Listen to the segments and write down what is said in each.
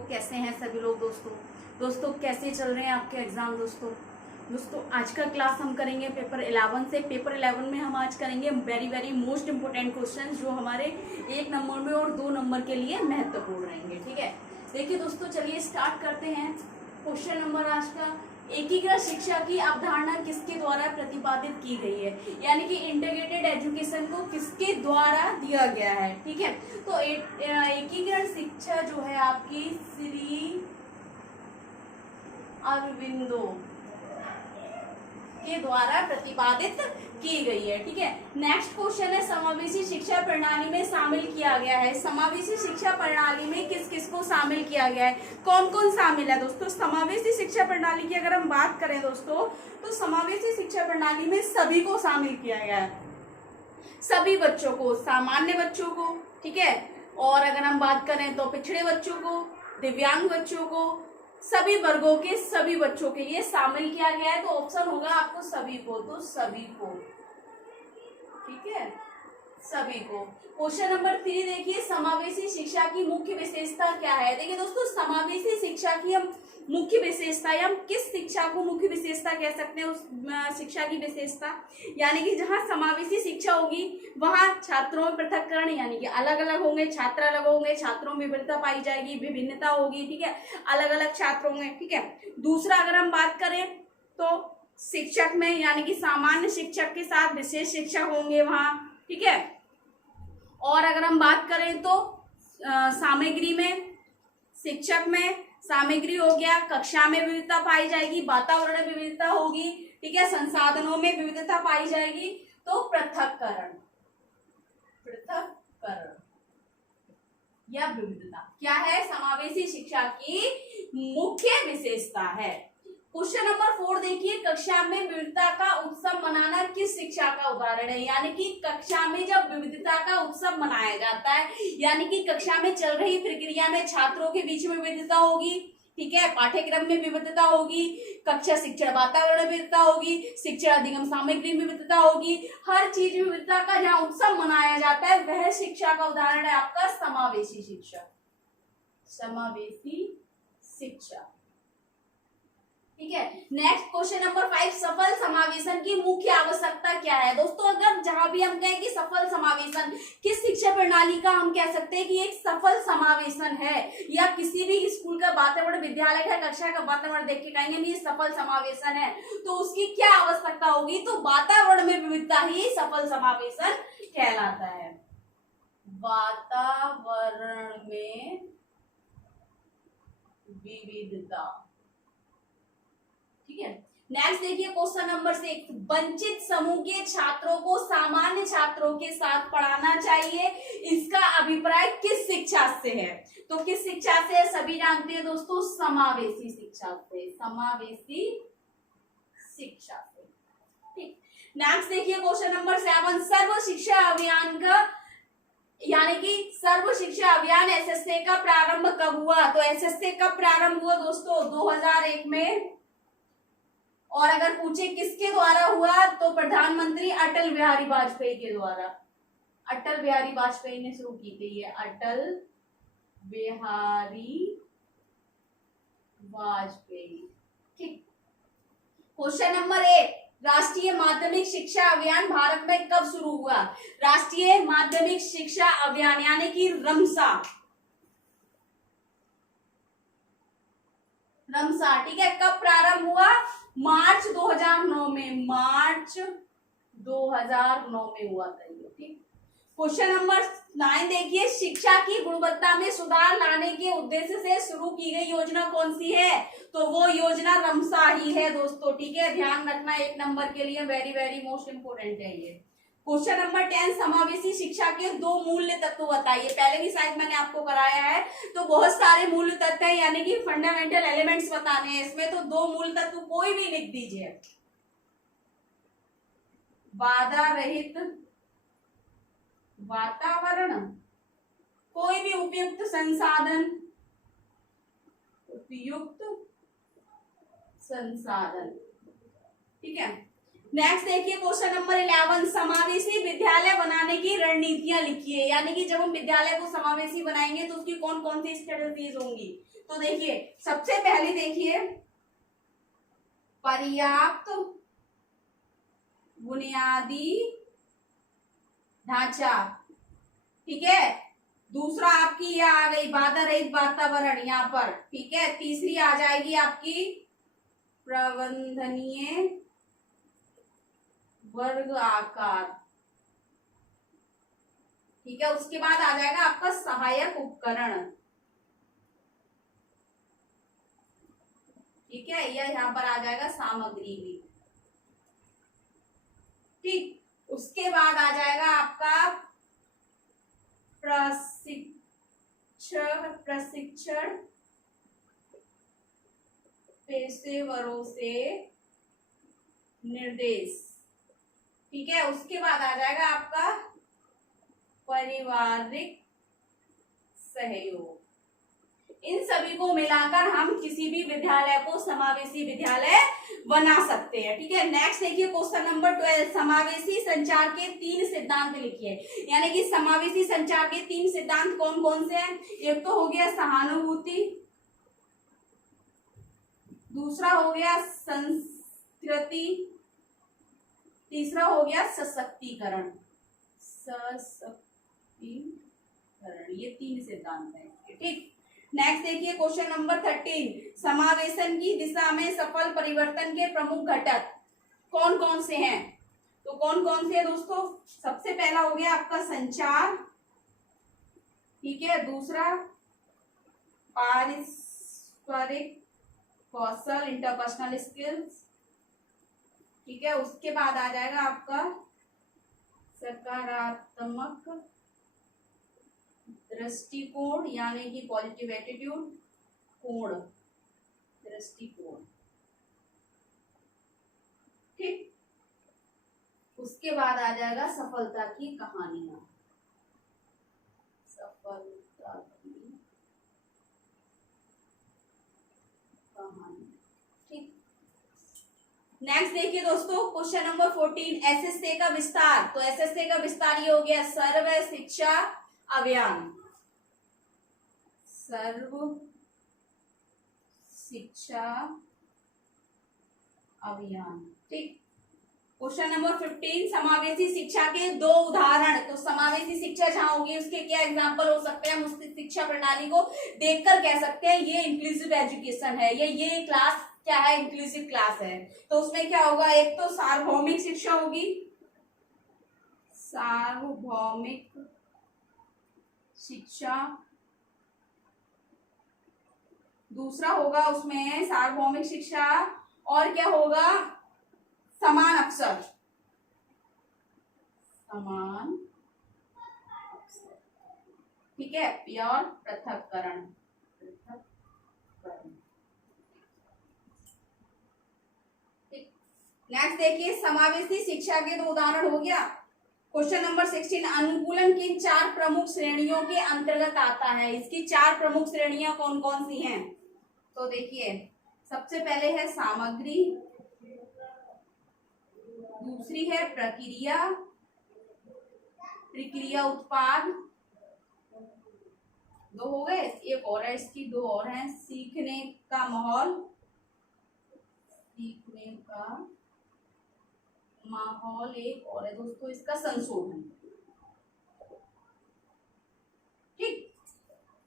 कैसे हैं सभी लोग। दोस्तों कैसे चल रहे हैं आपके एग्जाम। दोस्तों आज का क्लास हम करेंगे पेपर 11 से। पेपर 11 में हम आज करेंगे वेरी मोस्ट इंपोर्टेंट क्वेश्चन जो हमारे 1 नंबर में और 2 नंबर के लिए महत्वपूर्ण रहेंगे। ठीक है, देखिए दोस्तों, चलिए स्टार्ट करते हैं। क्वेश्चन नंबर आज का, एकीकृत शिक्षा की अवधारणा किसके द्वारा प्रतिपादित की गई है, यानी कि इंटीग्रेटेड एजुकेशन को किसके द्वारा दिया गया है। ठीक है, तो एकीकृत शिक्षा जो है आपकी श्री अरविंदो के द्वारा प्रतिपादित की गई है। ठीक है, नेक्स्ट क्वेश्चन है, समावेशी शिक्षा प्रणाली में शामिल किया गया है। समावेशी शिक्षा प्रणाली में किस किस को शामिल किया गया है, कौन कौन शामिल है। दोस्तों समावेशी शिक्षा प्रणाली की अगर हम बात करें दोस्तों, तो समावेशी शिक्षा प्रणाली में सभी को शामिल किया गया है, सभी बच्चों को, सामान्य बच्चों को, ठीक है, और अगर हम बात करें तो पिछड़े बच्चों को, दिव्यांग बच्चों को, सभी वर्गों के सभी बच्चों के लिए शामिल किया गया है। तो ऑप्शन होगा आपको सभी को, तो सभी को, ठीक है, सभी को। क्वेश्चन नंबर 3 देखिए, समावेशी शिक्षा की मुख्य विशेषता क्या है। देखिए दोस्तों, समावेशी शिक्षा की हम मुख्य विशेषता, या हम किस शिक्षा को मुख्य विशेषता कह सकते हैं, उस शिक्षा की विशेषता, यानी कि जहां समावेशी शिक्षा होगी वहां छात्रों में पृथक्करण, यानी कि अलग अलग होंगे, छात्र अलग होंगे, छात्रों में विविधता पाई जाएगी, विभिन्नता होगी। ठीक है, अलग अलग छात्रों में। ठीक है, दूसरा अगर हम बात करें तो शिक्षक में, यानी कि सामान्य शिक्षक के साथ विशेष शिक्षक होंगे वहां। ठीक है, और अगर हम बात करें तो सामग्री में, शिक्षक में सामग्री हो गया, कक्षा में विविधता पाई जाएगी, वातावरण में विविधता होगी, ठीक है, संसाधनों में विविधता पाई जाएगी। तो पृथक्करण या विविधता क्या है, समावेशी शिक्षा की मुख्य विशेषता है। क्वेश्चन नंबर 4 देखिए, कक्षा में विविधता का उत्सव मनाना किस शिक्षा का उदाहरण है, यानी कि कक्षा में जब विविधता का उत्सव मनाया जाता है, यानी कि कक्षा में चल रही प्रक्रिया में छात्रों के बीच में विविधता होगी, ठीक है, पाठ्यक्रम में विविधता होगी, कक्षा शिक्षण वातावरण में विविधता होगी, शिक्षण अधिगम सामग्री में विविधता होगी, हर चीज में विविधता का जहां उत्सव मनाया जाता है वह शिक्षा का उदाहरण है आपका समावेशी शिक्षा। समावेशी शिक्षा, ठीक है। नेक्स्ट क्वेश्चन नंबर 5, सफल समावेशन की मुख्य आवश्यकता क्या है। दोस्तों अगर जहां भी हम कहें कि सफल समावेशन किस शिक्षा प्रणाली का, हम कह सकते हैं कि एक सफल समावेशन है, या किसी भी स्कूल का वातावरण, विद्यालय का कक्षा का वातावरण देख के कहेंगे ये सफल समावेशन है, तो उसकी क्या आवश्यकता होगी, तो वातावरण में विविधता ही सफल समावेशन कहलाता है। वातावरण में विविधता, ठीक है। नेक्स्ट देखिए क्वेश्चन नंबर 6, वंचित समूह के छात्रों को सामान्य छात्रों के साथ पढ़ाना चाहिए, इसका अभिप्राय किस शिक्षा से है। तो किस शिक्षा से, सभी जानते हैं दोस्तों, समावेशी शिक्षा से, समावेशी शिक्षा से। ठीक, नेक्स्ट देखिए क्वेश्चन नंबर 7, सर्व शिक्षा अभियान का, यानी कि सर्व शिक्षा अभियान एसएसए का प्रारंभ कब हुआ। तो एसएसए कब प्रारंभ हुआ दोस्तों, 2001 में, और अगर पूछे किसके द्वारा हुआ, तो प्रधानमंत्री अटल बिहारी वाजपेयी के द्वारा। अटल बिहारी वाजपेयी ने शुरू की थी ये, अटल बिहारी वाजपेयी। ठीक, क्वेश्चन नंबर 8, राष्ट्रीय माध्यमिक शिक्षा अभियान भारत में कब शुरू हुआ। राष्ट्रीय माध्यमिक शिक्षा अभियान यानी कि रमसा, ठीक है, कब प्रारंभ हुआ, मार्च 2009 में, मार्च 2009 में हुआ था ये। ठीक, क्वेश्चन नंबर 9 देखिए, शिक्षा की गुणवत्ता में सुधार लाने के उद्देश्य से शुरू की गई योजना कौन सी है, तो वो योजना रमसा ही है दोस्तों। ठीक है, ध्यान रखना, 1 नंबर के लिए वेरी मोस्ट इंपोर्टेंट है ये। क्वेश्चन नंबर 10, समावेशी शिक्षा के 2 मूल्य तत्व बताइए। पहले भी शायद मैंने आपको कराया है, तो बहुत सारे मूल्य तत्व हैं, यानी कि फंडामेंटल एलिमेंट्स बताने हैं इसमें, तो 2 मूल तत्व कोई भी लिख दीजिए। बाधा रहित वातावरण, कोई भी उपयुक्त संसाधन, उपयुक्त संसाधन, ठीक है। नेक्स्ट देखिए क्वेश्चन नंबर 11, समावेशी विद्यालय बनाने की रणनीतियां लिखिए। यानी कि जब हम विद्यालय को समावेशी बनाएंगे तो उसकी कौन कौन सी स्ट्रेटजीज होंगी। तो देखिए सबसे पहले देखिए पर्याप्त बुनियादी ढांचा, ठीक है। दूसरा आपकी ये आ गई बाधा रहित वातावरण यहाँ पर, ठीक है। तीसरी आ जाएगी आपकी प्रबंधनीय वर्ग आकार, ठीक है। उसके बाद आ जाएगा आपका सहायक उपकरण, ठीक है। यह यहाँ पर आ जाएगा सामग्री भी, ठीक। उसके बाद आ जाएगा आपका प्रशिक्षण पेशेवरों से निर्देश, ठीक है। उसके बाद आ जाएगा आपका पारिवारिक सहयोग। इन सभी को मिलाकर हम किसी भी विद्यालय को समावेशी विद्यालय बना सकते हैं, ठीक है। नेक्स्ट देखिए क्वेश्चन नंबर 12, समावेशी संचार के 3 सिद्धांत लिखिए। यानी कि समावेशी संचार के 3 सिद्धांत कौन कौन से हैं। एक तो हो गया सहानुभूति, दूसरा हो गया संस्कृति, तीसरा हो गया सशक्तिकरण। ये 3 सिद्धांत है, ठीक। नेक्स्ट देखिए क्वेश्चन नंबर 13, समावेशन की दिशा में सफल परिवर्तन के प्रमुख घटक कौन कौन से हैं। तो कौन कौन से हैं दोस्तों। सबसे पहला हो गया आपका संचार, ठीक है। दूसरा पारस्परिक कौशल, इंटरपर्सनल स्किल्स, ठीक है। उसके बाद आ जाएगा आपका सकारात्मक दृष्टिकोण, यानी कि पॉजिटिव एटीट्यूड, कोण, दृष्टिकोण, ठीक। उसके बाद आ जाएगा सफलता की कहानियां, सफलता की कहानी, ठीक। नेक्स्ट देखिए दोस्तों क्वेश्चन नंबर 14, एसएसए का विस्तार। तो एसएसए का विस्तार ये हो गया सर्व शिक्षा अभियान, सर्व शिक्षा अभियान, ठीक। क्वेश्चन नंबर 15, समावेशी शिक्षा के 2 उदाहरण। तो समावेशी शिक्षा जहां होगी उसके क्या एग्जाम्पल हो सकते हैं। हम उस शिक्षा प्रणाली को देखकर कह सकते हैं ये इंक्लूसिव एजुकेशन है, ये क्लास क्या है, इंक्लूसिव क्लास है। तो उसमें क्या होगा, एक तो सार्वभौमिक शिक्षा होगी, सार्वभौमिक शिक्षा। दूसरा होगा उसमें सार्वभौमिक शिक्षा, और क्या होगा, समान अवसर, समान अवसर, ठीक है। और पृथक्करण, नेक्स्ट देखिए समावेशी शिक्षा के 2 उदाहरण हो गया। क्वेश्चन नंबर 16, अनुकूलन किन 4 प्रमुख श्रेणियों के अंतर्गत आता है। इसकी 4 प्रमुख श्रेणियां कौन कौन सी हैं। तो देखिए सबसे पहले है सामग्री, दूसरी है प्रक्रिया उत्पाद, 2 हो गए। एक और है इसकी, 2 और हैं, सीखने का माहौल, सीखने का माहौल एक और है दोस्तों इसका संशोधन, ठीक।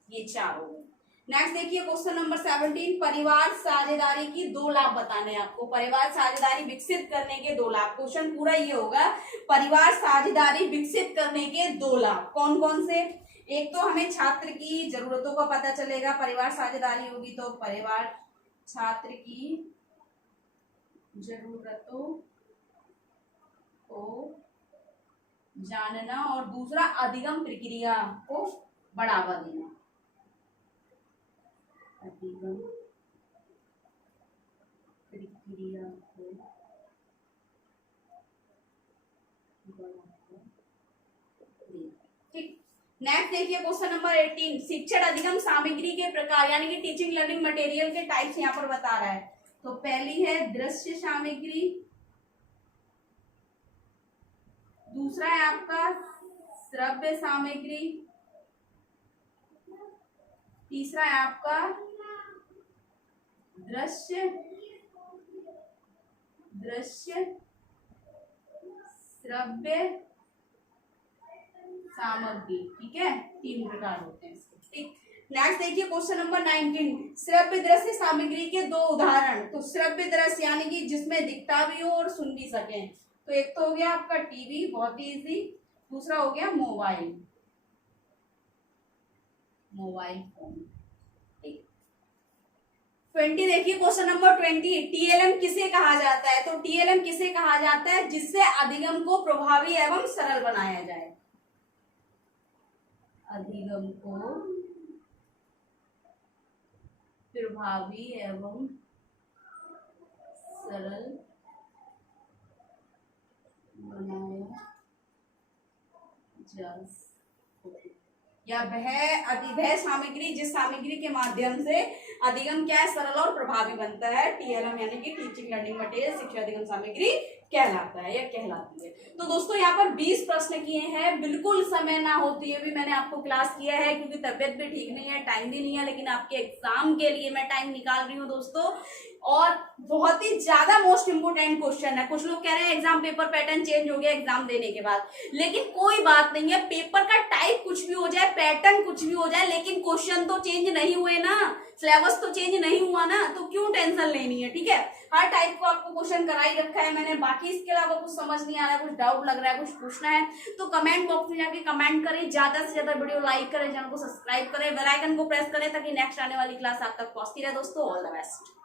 ये 4 हो गए। नेक्स्ट देखिए क्वेश्चन नंबर 17, परिवार साझेदारी की 2 लाभ बताने हैं आपको। परिवार साझेदारी विकसित करने के 2 लाभ। क्वेश्चन पूरा ये होगा, परिवार साझेदारी विकसित करने के 2 लाभ कौन कौन से। एक तो हमें छात्र की जरूरतों का पता चलेगा, परिवार साझेदारी होगी तो परिवार छात्र की जरूरतों को जानना, और दूसरा अधिगम प्रक्रिया को बढ़ावा देना, अधिगम प्रक्रिया को बढ़ावा देना, ठीक। नेक्स्ट देखिए क्वेश्चन नंबर 18, शिक्षण अधिगम सामग्री के प्रकार, यानी कि टीचिंग लर्निंग मटेरियल के टाइप्स यहाँ पर बता रहा है। तो पहली है दृश्य सामग्री, दूसरा है आपका श्रव्य सामग्री, तीसरा है आपका दृश्य श्रव्य सामग्री। ठीक है, 3 प्रकार होते हैं इसके। ठीक, नेक्स्ट देखिए क्वेश्चन नंबर 19, श्रव्य दृश्य सामग्री के 2 उदाहरण। तो श्रव्य दृश्य यानी कि जिसमें दिखता भी हो और सुन भी सके। तो एक तो हो गया आपका टीवी, बहुत ही इजी। दूसरा हो गया मोबाइल फोन। 20 देखिए क्वेश्चन नंबर 20, टीएलएम किसे कहा जाता है? तो टीएलएम किसे कहा जाता है? जिससे अधिगम को प्रभावी एवं सरल बनाया जाए। अधिगम को प्रभावी एवं सरल बनाया जा या वह सामग्री जिस सामग्री के माध्यम से अधिगम क्या है, सरल और प्रभावी बनता है। टीएलएम यानी कि टीचिंग लर्निंग मटेरियल शिक्षा अधिगम सामग्री कहलाता है या कहलाती है। तो दोस्तों यहाँ पर 20 प्रश्न किए हैं, बिल्कुल समय ना होती है भी मैंने आपको क्लास किया है क्योंकि तबियत भी ठीक नहीं है, टाइम भी नहीं है, लेकिन आपके एग्जाम के लिए मैं टाइम निकाल रही हूँ दोस्तों। और बहुत ही ज्यादा मोस्ट इंपोर्टेंट क्वेश्चन है। कुछ लोग कह रहे हैं एग्जाम पेपर पैटर्न चेंज हो गया एग्जाम देने के बाद, लेकिन कोई बात नहीं है, पेपर का टाइप कुछ भी हो जाए, पैटर्न कुछ भी हो जाए, लेकिन क्वेश्चन तो चेंज नहीं हुए ना, सिलेबस तो चेंज नहीं हुआ ना, तो क्यों टेंशन लेनी है। ठीक है, हर टाइप को आपको क्वेश्चन करा ही रखा है मैंने। बाकी इसके अलावा कुछ समझ नहीं आ रहा है, कुछ डाउट लग रहा है, कुछ पूछना है तो कमेंट बॉक्स में जाके कमेंट करें, ज्यादा से ज्यादा वीडियो लाइक करें, चैनल को सब्सक्राइब करें, बेल आइकन को प्रेस करें ताकि नेक्स्ट आने वाली क्लास आप तक पहुंचती रहे दोस्तों। All the best.